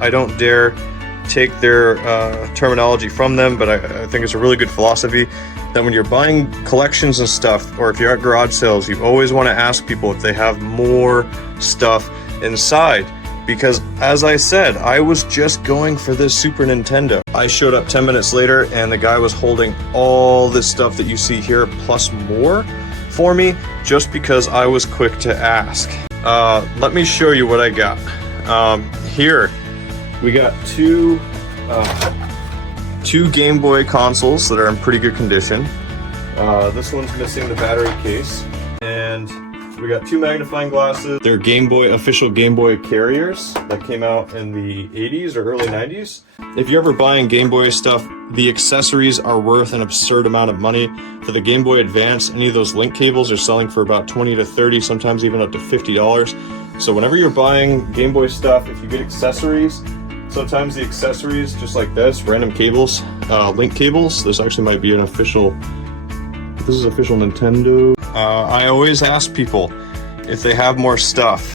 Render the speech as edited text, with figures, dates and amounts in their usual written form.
I don't dare take their terminology from them, but I think it's a really good philosophy that when you're buying collections and stuff, or if you're at garage sales, you always want to ask people if they have more stuff inside. Because as I said, I was just going for this Super Nintendo. I showed up 10 minutes later and the guy was holding all this stuff that you see here plus more for me, just because I was quick to ask. Let me show you what I got. Here we got two Game Boy consoles that are in pretty good condition. This one's missing the battery case, and we got two magnifying glasses. They're Game Boy, official Game Boy carriers that came out in the 80s or early 90s. If you're ever buying Game Boy stuff, the accessories are worth an absurd amount of money. For the Game Boy Advance, any of those link cables are selling for about 20 to 30, sometimes even up to $50. So whenever you're buying Game Boy stuff, if you get accessories, sometimes the accessories, just like this, random cables, link cables, this actually might be an official, this is official Nintendo. I always ask people if they have more stuff.